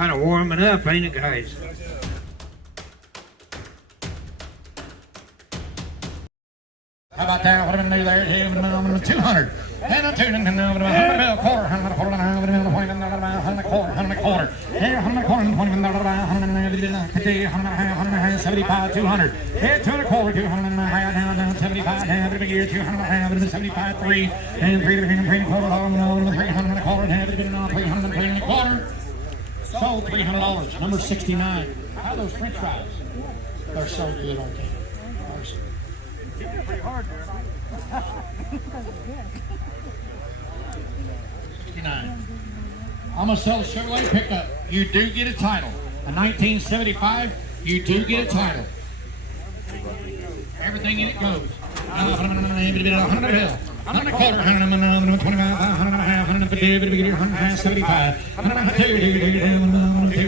Kind of warming up, ain't it, guys? How about that? What am I going to do there? 200. And a 200, and a quarter, 100, quarter, 100, 100, 100, 75, 200. 2 and a quarter, 200, 75, 100 a year, 200, 75, 3, and 3 and a quarter, 300 and a quarter, 300 and a quarter. Sold $300. Number 69. How are those French fries? They're so good, aren't they? Pretty hard there. 69. I'm going to sell a Chevrolet pickup. You do get a title. A 1975, you do get a title. Everything in it goes. 100 and a quarter, 125, 100 and a half, 150, 175, 200 and a quarter,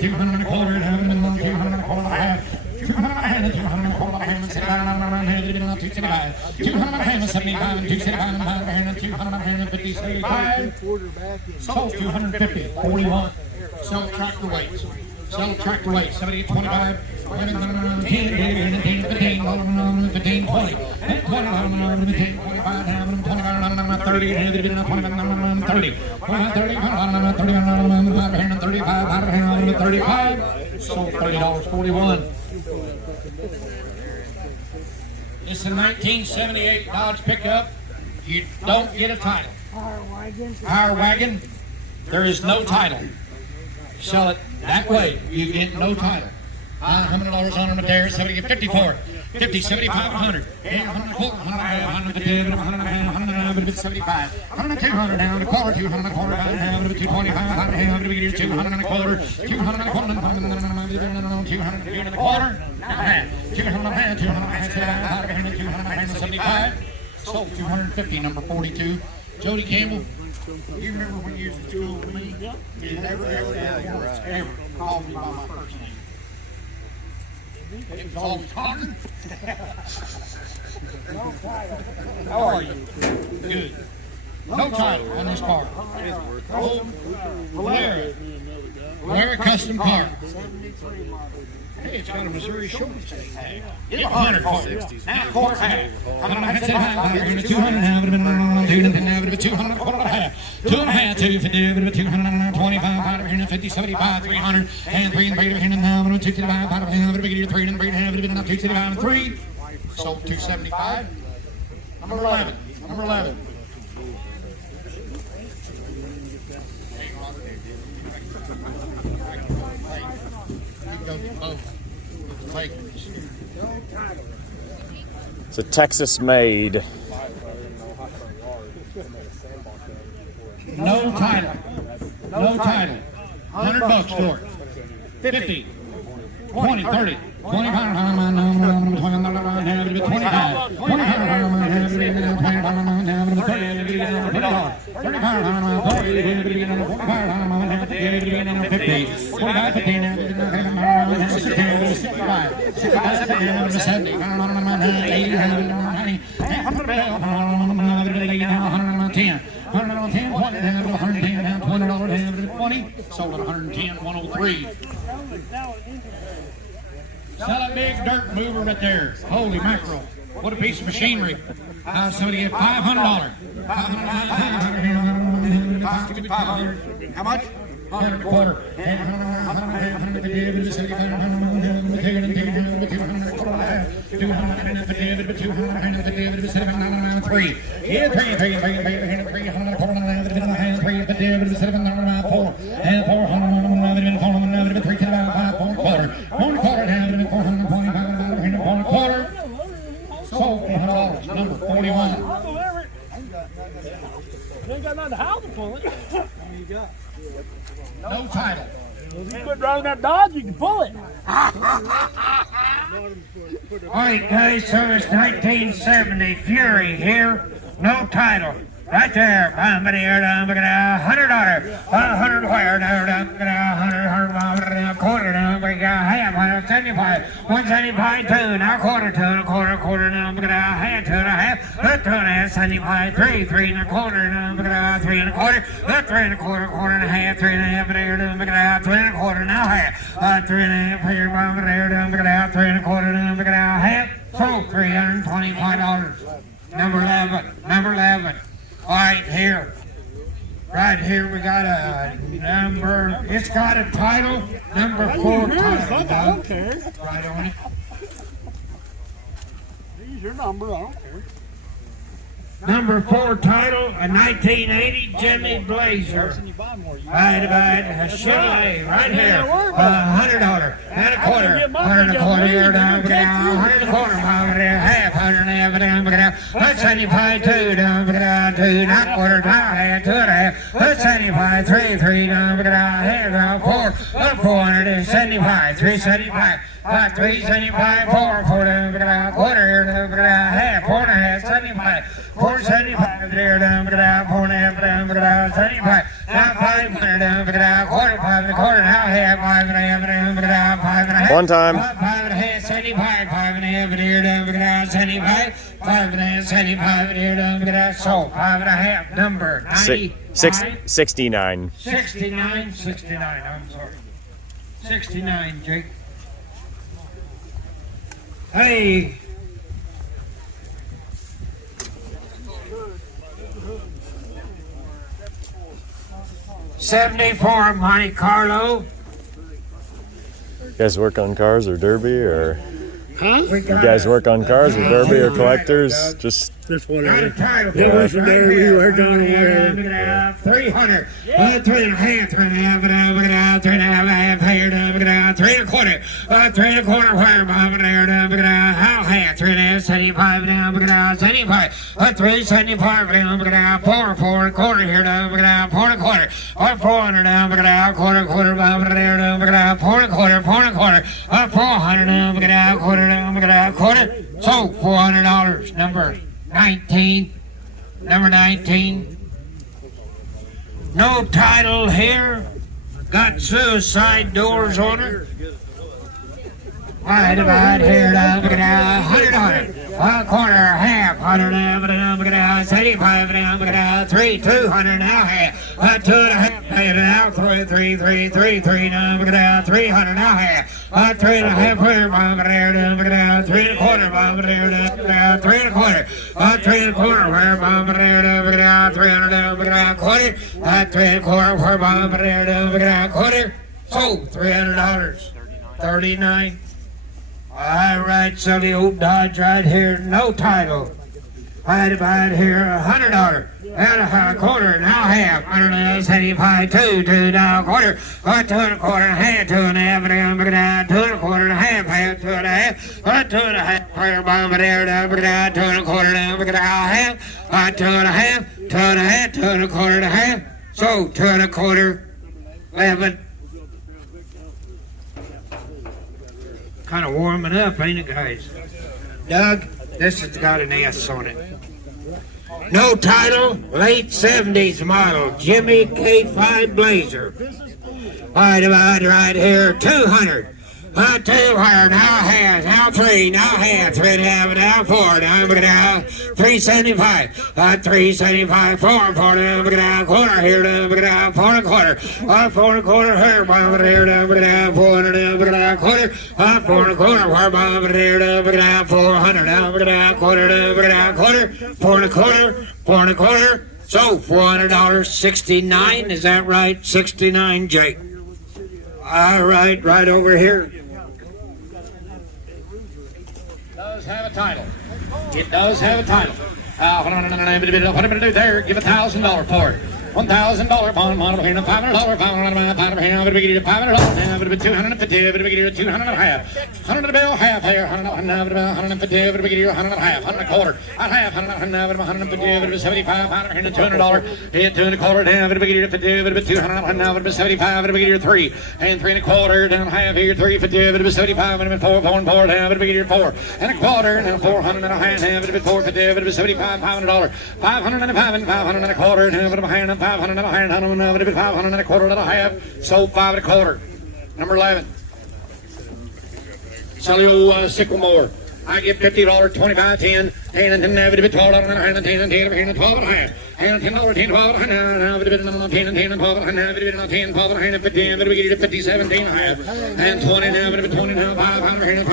200 and a quarter and a half. 200 and 275, 250, 75. Sold 250, 41. Sell tractor weights. Sell tractor weights, 70, 25, 15, 15, 20, 15, 25, 30, 35. Sold $30, 41. It's a 1978 Dodge pickup. You don't get a title. Our wagon, there is no title. Sell it that way, you get no title. $100 on a Deere, 70, 54, 50, 75, 100, 100, 100, 75, 100, 200 down a quarter, 200 a quarter, 225, 100, 200 and a quarter, 200 and a quarter, 200 and a quarter, 200, 275, sold 250, number 42. Jody Campbell, you remember when you used to school with me? You never, ever called me by my first name. It was always Connor. How are you? Good. No title on this car. Polara custom car. Hey, it's got a Missouri showing state tag. Give 100 for it. Now quarter half. 200, 200, quarter half. 2 and a half, 250, 225, 150, 75, 300, and 3 and 3, 275, 3 and 3, 275 and 3. Sold 275. Number 11. Number 11. It's a Texas made. No title. No title. $100 for it. 50, 20, 30, sold at 110, 103. Sell a big dirt mover right there. Holy mackerel. What a piece of machinery. Somebody get $500. $500. How much? 100 and a quarter. 200. Yeah, 300. Sold $400. Number 41. You ain't got nothing to house to pull it. You got? No title. Well, if you quit driving that Dodge, you can pull it. All right, guys, so it's 1970 Fury here. No title. Right there. $100. $100 where? $100, $100, $100, $100, $100, $100, $175. 175, 2, now quarter, 2 and a quarter, quarter, now I'm gonna half, 2 and a half, 2 and a half, 75, 3, 3 and a quarter, now I'm gonna 3 and a quarter, 3 and a quarter, quarter and a half, 3 and a half, there, now I'm gonna 3 and a quarter, now half, 3 and a half, here, I'm there, now I'm gonna 3 and a quarter, now I'm gonna half, so $325. Number 11. All right, here. Right here we got a number, it's got a title, number 4 title. I don't care. Right on it. Use your number, I don't care. Number 4 title, a 1980 Jimmy Blazer. Right about a Chevrolet, right here. $100 and a quarter, 100 and a quarter here, down, 100 and a quarter, half, 100 and a half, down, 175, 2, down, 2, not quarter, half, 2 and a half, 175, 3, 3, down, half, down, 4, 475, 375. 375, 4, 4 down, quarter here, down, half, 4 and a half, 75, 475 there, down, 4 and a half, down, 75, now 500 down, quarter, 5 and a quarter, now half, 5 and a half, down, 5 and a half. One time. 5 and a half, 75, 5 and a half there, down, 75, 5 and a half, 75 there, down, so 5 and a half, number 69. 69, I'm sorry. 69, Jake. Hey. '74 Monte Carlo. You guys work on cars or derby or? Huh? You guys work on cars or derby or collectors? Just whatever. Yeah. We work on whatever. 300. 3 and a half, 3 and a half, 3 and a half, here, 3 and a quarter, 3 and a quarter, where, how half, 3 and a half, 75, 75, 3, 75, 4, 4 and a quarter here, 4 and a quarter, 400, quarter, 4 and a quarter, 4 and a quarter, 400, quarter, so $400, number 19. No title here. Got suicide doors on it. Right about here, $100. A quarter, half, 100, 75, 3, 200, now half, 2 and a half, pay it out, 3, 3, 300, now half, 3 and a half, 3 and a quarter, 3 and a quarter, 3 and a quarter, where, 300, quarter, 3 and a quarter, where, quarter, so $300, 39. All right, so the old Dodge right here, no title. Right about here, $100 and a quarter, now half, 175, 2 down, quarter, 2 and a quarter, half, 2 and a half, 2 and a quarter, half, 2 and a half, 2 and a half, 2 and a quarter, half, 2 and a half, 2 and a half, 2 and a quarter, half, so 2 and a quarter, 11. Kind of warming up, ain't it, guys? Doug, this has got an S on it. No title, late 70s model, Jimmy K5 Blazer. Right here, 200. 200, now half, now 3, now half, 3 and a half, now 4, now 375, 375, 4, 4, quarter here, 4 and a quarter, 4 and a quarter here, 400, quarter, 4 and a quarter, where, 400, quarter, 4 and a quarter, 4 and a quarter, so $400, 69, is that right? 69, Jake. All right, right over here. Does have a title. It does have a title. What am I going to do there? Give $1,000 for it. $1,000 bond model here, $500, $500 here, $500, $250, $200 half, $100 bill half here, $150, $100 half, $100 quarter, half, $150, $75, $200, here, $2 and a quarter, down, $200, $75, 3, and 3 and a quarter, down half here, $350, $75, 4, 4 and 4, down, $4 and a quarter, now $400 and a half, $450, $75, $500, $500 and a half, $500 and a quarter, down, 500 and a half, 500 and a quarter and a half, sold 5 and a quarter. Number 11. Sell the old sickle mower. I give $50, 25, 10, 10 and 10, $12, 10 and 10 and 10 and 12 and a half. And $10, 10, 12 and a half. 10 and 10 and 12 and a half. 10, 12 and a half, 15, but we get it 50, 17 and a half. And 20 now, but 20 now, 5, 100,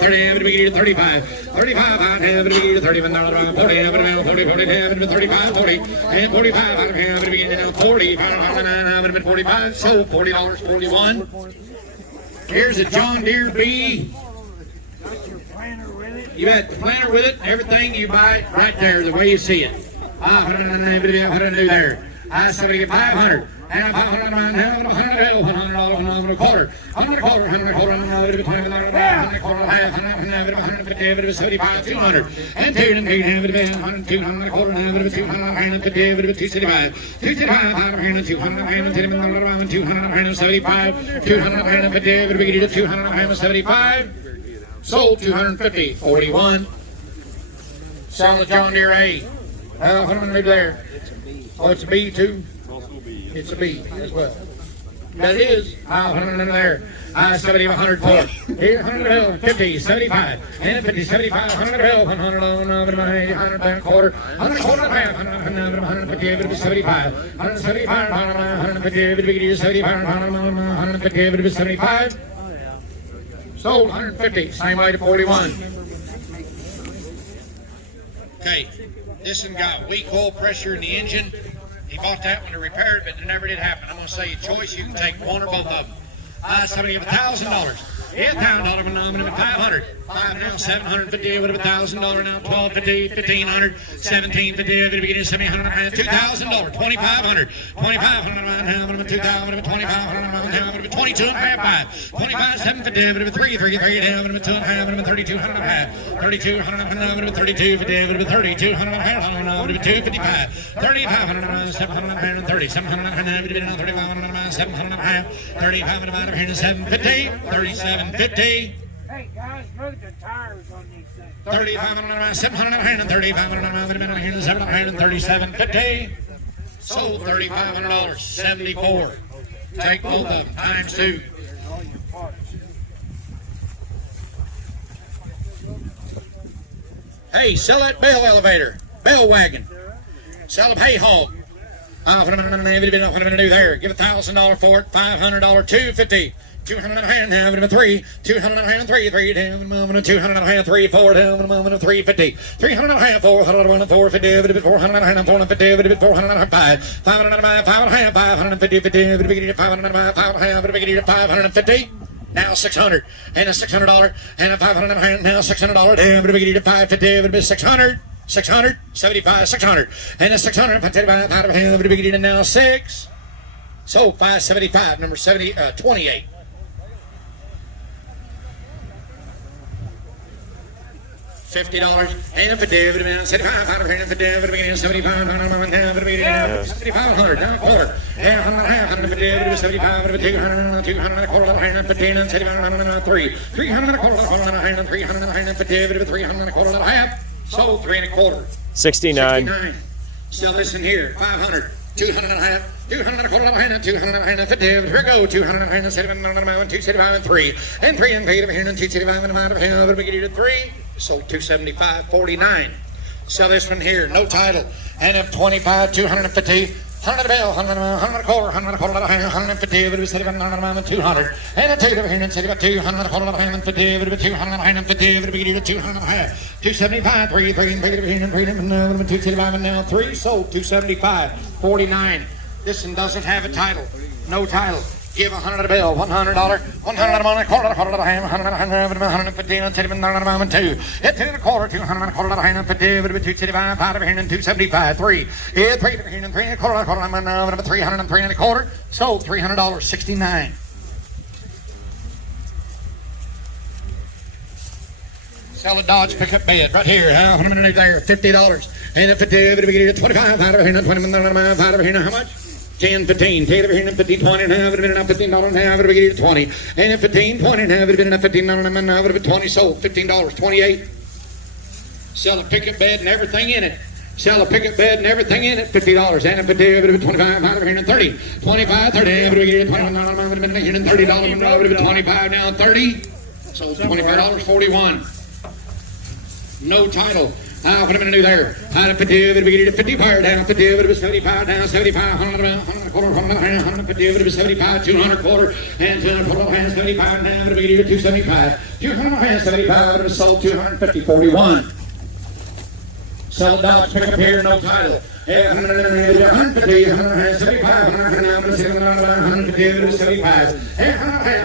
30, but we get it 35. 35, 5, but we get it 30, but 40, but now 40, 40, 35, 40. And 45, but we get it now 40, 5, 45, so $40, 41. Here's a John Deere B. You got the planter with it, everything you buy it right there, the way you see it. What do there? I said we get 500. And 500, $100, $100 a quarter. $100 a quarter, $100 a quarter, $100 between $100 a quarter, half, $150, $75, $200. And $200, $100, $200 a quarter, $100, $200, $275, $275, $200, $275, $200, $275. Sold $250, 41. Selling the John Deere A. What am I going to do there? Oh, it's a B too? It's a B as well. That is, $100 there. 70, 100 for it. 100, 50, 75, and 50, 75, 100, 100, 100, quarter, 100, quarter, half, 150, 75, 175, 150, 75, 150, 75. Sold 150, same way to 41. Okay, this one got weak oil pressure in the engine. He bought that one to repair it, but it never did happen. I'm going to say a choice. You can take one or both of them. Somebody give $1,000. Yeah, $1,000 nominal, 500. 5 now, 750 with $1,000 now, 1250, 1500, 1750, at the beginning of $700, $2,000, 2,500, 2,500, 2,000, 2,500, 22 and a half, 25, 750, 3, 3, 3, 2 and a half, 3,200 and a half, 3,200, 32, 50, 3,200 and a half, 255, 3,500, 730, 700, 3,500, 700 and a half, 3,500, 750, 3750. Hey guys, look at the tires on these things. 3,500, 700, 3,500, 737.50. Sold $3,500, 74. Take both of them times 2. Hey, sell that bale elevator, bale wagon. Sell a hay hog. What am I going to do there? Give $1,000 for it. $500, $250. 200 and a half, having a 3, 200 and a half, 3, 3, down, a moment of 200 and a half, 3, 4, down, a moment of 350, 300 and a half, 400 and 450, 400 and a half, 450, 400 and a half, 500 and a half, 5 and a half, 550, 50, 500 and a half, 5 and a half, 550. Now 600 and a $600 and a 500 and a half, now $600, damn, 550, 600. 600, 75, 600, and a 600, and now 6. So 575, number 28. $50 and a $75, 75, 7,500, down a quarter, and $150, 75, 200, 200, a quarter, and 15, and 75, 3, 300, a quarter, and 300, and 50, 300, a quarter, and a half, sold 3 and a quarter. 69. Sell this in here, 500, 200 and a half. 200 a quarter, 250. Here we go. 200, 275, and 3, and 3 and 8 and 275 and 5. We get it at 3. So 275, 49. Sell this one here, no title. And if 25, 250. 100 a bale, 100 a quarter, 100 a quarter, 150, 200, and a 2 and 200 a quarter, 150, 250, we get it at 200 and a half. 275, 3, 3, and 275, and now 3. Sold 275, 49. This one doesn't have a title, no title. Give 100 a bill, $100, 100 a quarter, 100 a ham, 150, and 2. It's 2 and a quarter, 200 a quarter, 150, 275, 5 and 275, 3. Yeah, 3 and 3 and a quarter, 300 and 3 and a quarter. Sold $300, 69. Sell a Dodge pickup bed right here. How many there? $50. And if it is 25, 5 and 20, how much? 10, 15, take it over here and 15, 20, and have it been enough, $15 and have it been 20. And if 15, 20, and have it been enough, $15 and have it been 20, sold $15, 28. Sell a pickup bed and everything in it. Sell a pickup bed and everything in it, $50. And if it did, 25, out of here and 30. 25, 30, and $21, and $30, and 25, now 30. Sold $25.41. No title. What am I going to do there? Out of 50, it'll be 50 fire down, 50, it'll be 75 down, 75, 100, 100 quarter, 150, it'll be 75, 200 quarter, and 200 quarter, 75 down, it'll be 275, 200, 75, it'll be sold 250.41. Sell a Dodge pickup here, no title. 150, 175, 150, 75,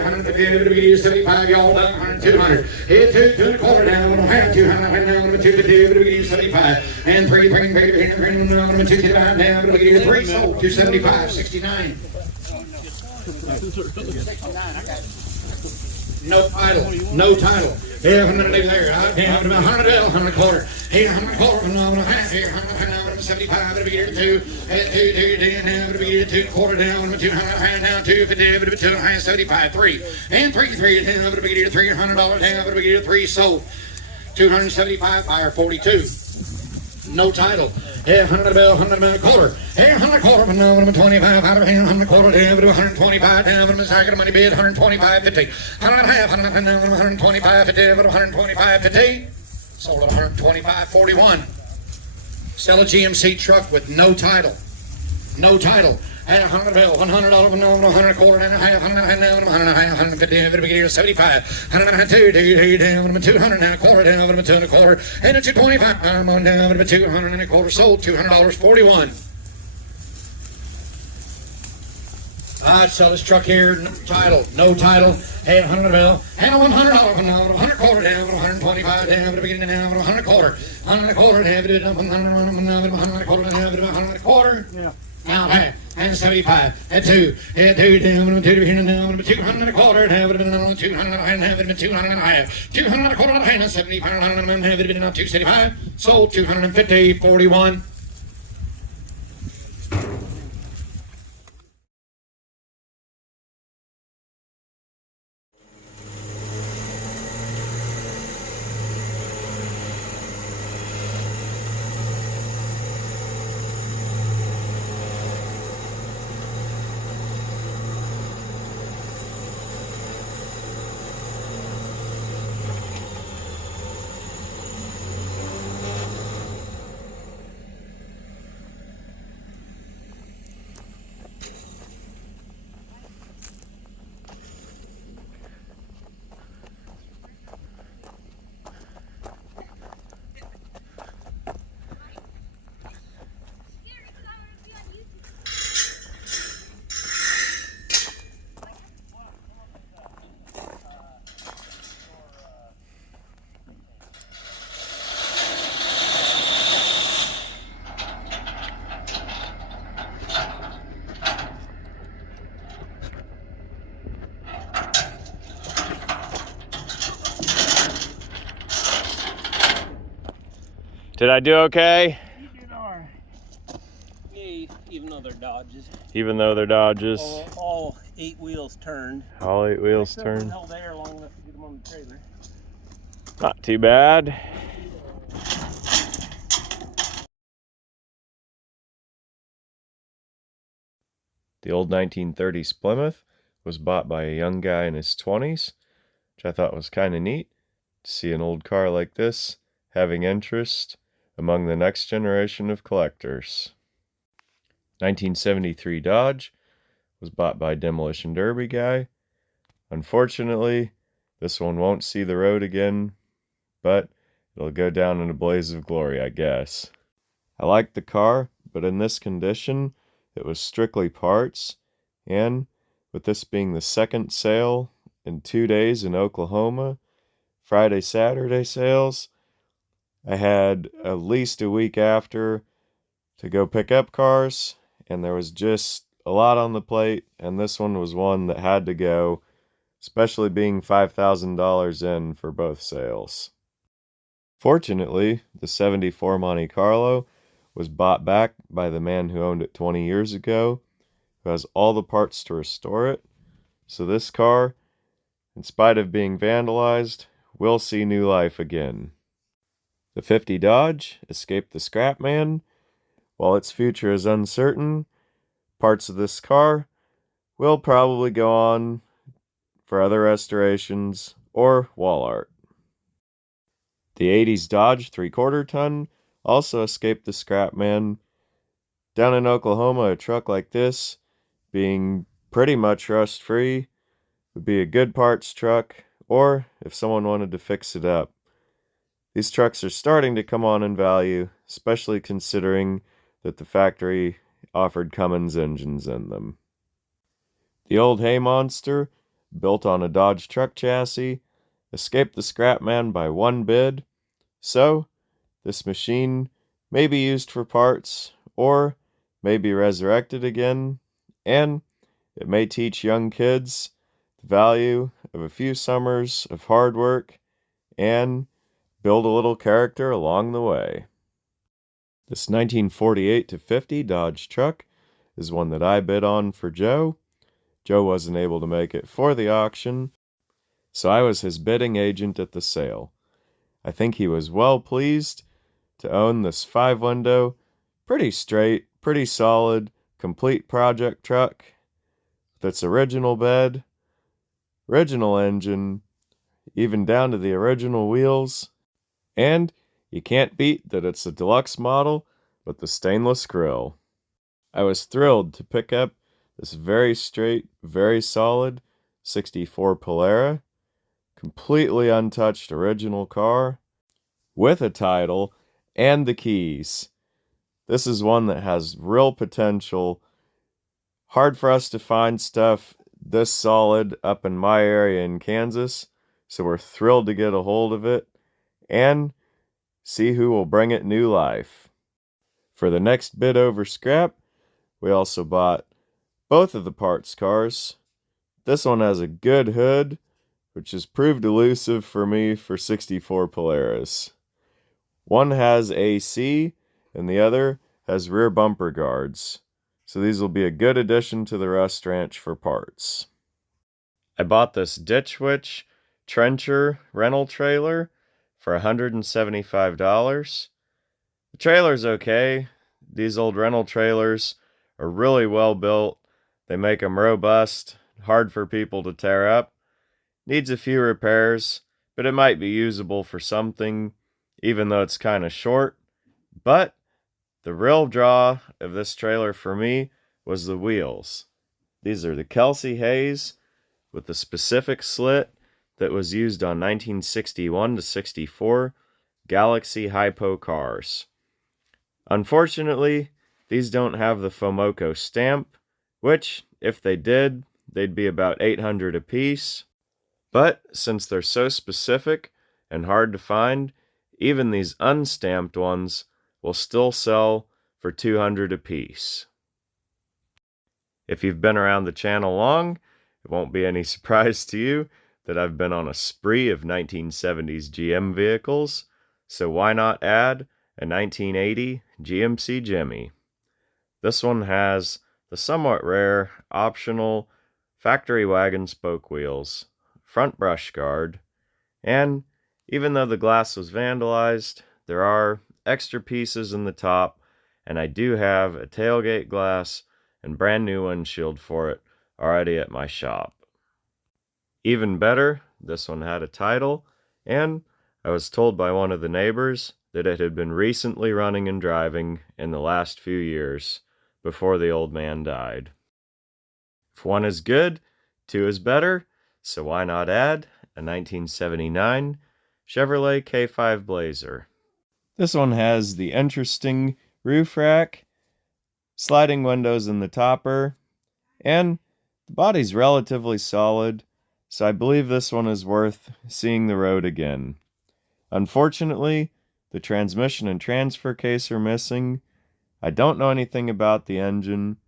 150, 75, y'all down, 200. Hit 2 and a quarter down, 200, 250, 75, and 3, 275 down, 3, sold, 275, 69. No title, no title. Yeah, I'm gonna do there. I'm gonna 100, 100 quarter. Here, 100 quarter, no, here, 175, it'll be here 2, it'll be here 2 quarter down, 200 down, 250, it'll be 275, 3, and 3, it'll be here $300 down, it'll be here 3, sold, 275, buyer 42. No title. Yeah, 100 bill, 100 quarter. Yeah, 100 quarter, no, 25 out of hand, 100 quarter, down, 125 down, but it's not money bid, 125, 50. 100 and a half, 125, 50, 125, 50. Sold at 125, 41. Sell a GMC truck with no title. No title. At 100 bill, $100, no, 100 quarter and a half, 100 and a half, 150, it'll be 75, 102, down, 200 and a quarter, down, 2 and a quarter, and a 225, down, 200 and a quarter, sold, $200.41. I'd sell this truck here, no title, hey, 100 bill, and a $100, no, 100 quarter, down, 125, down, beginning down, 100 quarter, 100 quarter, down, 100 quarter, down, 100 quarter, yeah. Now, and 75, and 2, and 2 down, 2 down, 200 and a quarter, have it been on 200, and have it been 200 and a half, 200 and a quarter, and 75, and have it been on 275, sold 250.41. Did I do okay? You did all right. Yeah, even though they're Dodges. Even though they're Dodges. All 8 wheels turned. All 8 wheels turned. Held air long enough to get them on the trailer. Not too bad. The old 1930s Plymouth was bought by a young guy in his 20s, which I thought was kind of neat to see an old car like this having interest among the next generation of collectors. 1973 Dodge was bought by a Demolition Derby guy. Unfortunately, this one won't see the road again, but it'll go down in a blaze of glory, I guess. I liked the car, but in this condition, it was strictly parts, and with this being the second sale in 2 days in Oklahoma, Friday, Saturday sales, I had at least a week after to go pick up cars, and there was just a lot on the plate, and this one was one that had to go, especially being $5,000 in for both sales. Fortunately, the 74 Monte Carlo was bought back by the man who owned it 20 years ago, who has all the parts to restore it, so this car, in spite of being vandalized, will see new life again. The 50 Dodge escaped the scrap man. While its future is uncertain, parts of this car will probably go on for other restorations or wall art. The 80s Dodge 3/4 ton also escaped the scrap man. Down in Oklahoma, a truck like this, being pretty much rust-free, would be a good parts truck, or if someone wanted to fix it up. These trucks are starting to come on in value, especially considering that the factory offered Cummins engines in them. The old hay monster, built on a Dodge truck chassis, escaped the scrap man by one bid, so this machine may be used for parts, or may be resurrected again, and it may teach young kids the value of a few summers of hard work and build a little character along the way. This 1948 to 50 Dodge truck is one that I bid on for Joe. Joe wasn't able to make it for the auction, so I was his bidding agent at the sale. I think he was well pleased to own this 5-window, pretty straight, pretty solid, complete project truck with its original bed, original engine, even down to the original wheels, and you can't beat that it's a deluxe model with the stainless grille. I was thrilled to pick up this very straight, very solid 64 Polara, completely untouched original car, with a title and the keys. This is one that has real potential. Hard for us to find stuff this solid up in my area in Kansas, so we're thrilled to get a hold of it and see who will bring it new life. For the next bid over scrap, we also bought both of the parts cars. This one has a good hood, which has proved elusive for me for 64 Polaris. One has AC, and the other has rear bumper guards. So these will be a good addition to the Rust Ranch for parts. I bought this Ditch Witch Trencher rental trailer for $175. The trailer's okay. These old rental trailers are really well built. They make them robust, hard for people to tear up. Needs a few repairs, but it might be usable for something, even though it's kind of short. But the real draw of this trailer for me was the wheels. These are the Kelsey Hayes with the specific slit that was used on 1961 to 64 Galaxy Hypo cars. Unfortunately, these don't have the Fomoco stamp, which, if they did, they'd be about $800 a piece. But since they're so specific and hard to find, even these unstamped ones will still sell for $200 a piece. If you've been around the channel long, it won't be any surprise to you that I've been on a spree of 1970s GM vehicles, so why not add a 1980 GMC Jimmy? This one has the somewhat rare, optional factory wagon spoke wheels, front brush guard, and even though the glass was vandalized, there are extra pieces in the top, and I do have a tailgate glass and brand new windshield for it already at my shop. Even better, this one had a title, and I was told by one of the neighbors that it had been recently running and driving in the last few years, before the old man died. If one is good, two is better, so why not add a 1979 Chevrolet K5 Blazer. This one has the interesting roof rack, sliding windows in the topper, and the body's relatively solid, so I believe this one is worth seeing the road again. Unfortunately, the transmission and transfer case are missing. I don't know anything about the engine.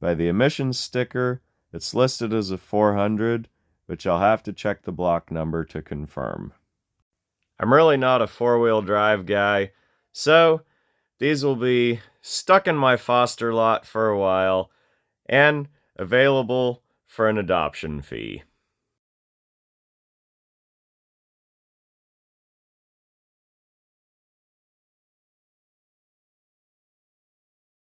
By the emissions sticker, it's listed as a 400, which I'll have to check the block number to confirm. I'm really not a four-wheel drive guy, so these will be stuck in my foster lot for a while and available for an adoption fee.